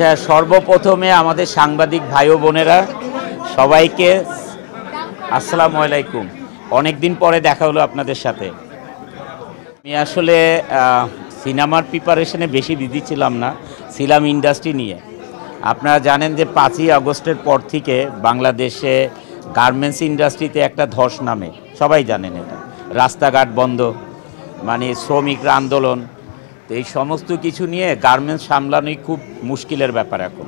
সর্বপ্রথমে আমাদের সাংবাদিক ভাই ও বোনেরা সবাইকে আসসালামু আলাইকুম। অনেক দিন পরে দেখা হলো আপনাদের সাথে। আমি আসলে সিনেমার প্রিপারেশনে বেশি বিজি ছিলাম না, ছিলাম ইন্ডাস্ট্রি নিয়ে। আপনারা জানেন যে 5ই আগস্টের পর থেকে বাংলাদেশে গার্মেন্টস ইন্ডাস্ট্রিতে একটা ধস নামে, সবাই জানেন এটা। রাস্তাঘাট বন্ধ, মানে শ্রমিকরা আন্দোলন, তো এই সমস্ত কিছু নিয়ে গার্মেন্টস সামলানোই খুব মুশকিলের ব্যাপার এখন।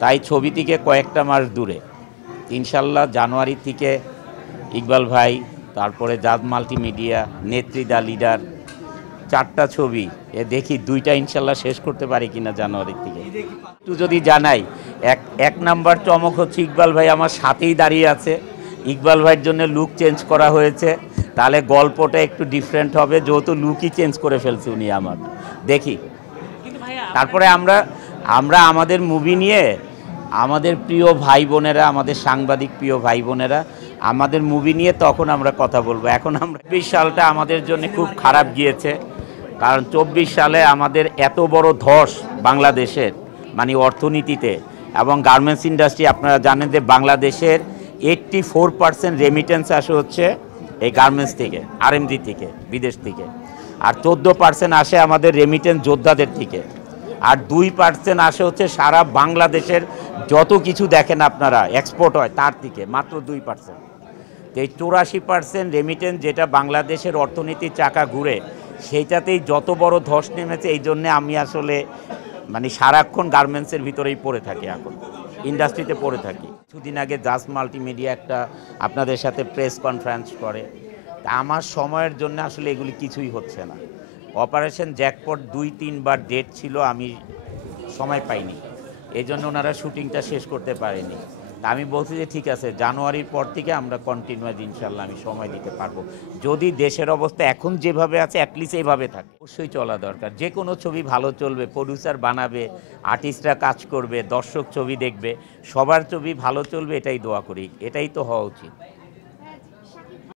তাই ছবি থেকে কয়েকটা মাস দূরে, ইনশাল্লাহ জানুয়ারি থেকে ইকবাল ভাই, তারপরে জাজ মাল্টিমিডিয়া, নেত্রী দ্য লিডার, 4টা ছবি দেখি 2টা ইনশাল্লাহ শেষ করতে পারি কিনা জানুয়ারি থেকে। একটু যদি জানাই, এক নাম্বার চমক হচ্ছে ইকবাল ভাই আমার সাথেই দাঁড়িয়ে আছে। ইকবাল ভাইয়ের জন্য লুক চেঞ্জ করা হয়েছে, তাহলে গল্পটা একটু ডিফারেন্ট হবে, যেহেতু লুকই চেঞ্জ করে ফেলছে উনি আমার। দেখি তারপরে আমরা আমাদের মুভি নিয়ে আমাদের প্রিয় ভাই বোনেরা, আমাদের সাংবাদিক প্রিয় ভাই বোনেরা, আমাদের মুভি নিয়ে তখন আমরা কথা বলবো। এখন আমরা 24 সালটা আমাদের জন্য খুব খারাপ গিয়েছে, কারণ 24 সালে আমাদের এত বড় ধস বাংলাদেশের, মানে অর্থনীতিতে এবং গার্মেন্টস ইন্ডাস্ট্রি। আপনারা জানেন যে বাংলাদেশের 84% রেমিটেন্স আসে হচ্ছে এই গার্মেন্টস থেকে, আরএমজি থেকে, বিদেশ থেকে। আর 14% আসে আমাদের রেমিটেন্স যোদ্ধাদের থেকে। আর 2% আসে হচ্ছে সারা বাংলাদেশের যত কিছু দেখেন আপনারা এক্সপোর্ট হয় তার থেকে, মাত্র 2%। এই 84% রেমিটেন্স যেটা বাংলাদেশের অর্থনীতির চাকা ঘুরে, সেইটাতেই যত বড় ধস নেমেছে। এই জন্যে আমি আসলে মানে সারাক্ষণ গার্মেন্টসের ভিতরেই পড়ে থাকি, এখন ইন্ডাস্ট্রিতে পড়ে থাকি। কিছুদিন আগে জাজ মাল্টিমিডিয়া একটা আপনাদের সাথে প্রেস কনফারেন্স করে, তা আমার সময়ের জন্য আসলে এগুলি কিছুই হচ্ছে না। অপারেশন জ্যাকপট 2-3 বার ডেট ছিল, আমি সময় পাইনি, এই জন্য ওনারা শুটিংটা শেষ করতে পারেনি। তা আমি বলছি যে ঠিক আছে, জানুয়ারির পর থেকে আমরা কন্টিনিউয়াস ইনশাল্লাহ আমি সময় দিতে পারবো, যদি দেশের অবস্থা এখন যেভাবে আছে অ্যাটলিস্ট এইভাবে থাকে। অবশ্যই চলা দরকার, যে কোনো ছবি ভালো চলবে, প্রডিউসার বানাবে, আর্টিস্টরা কাজ করবে, দর্শক ছবি দেখবে, সবার ছবি ভালো চলবে, এটাই দোয়া করি, এটাই তো হওয়া উচিত।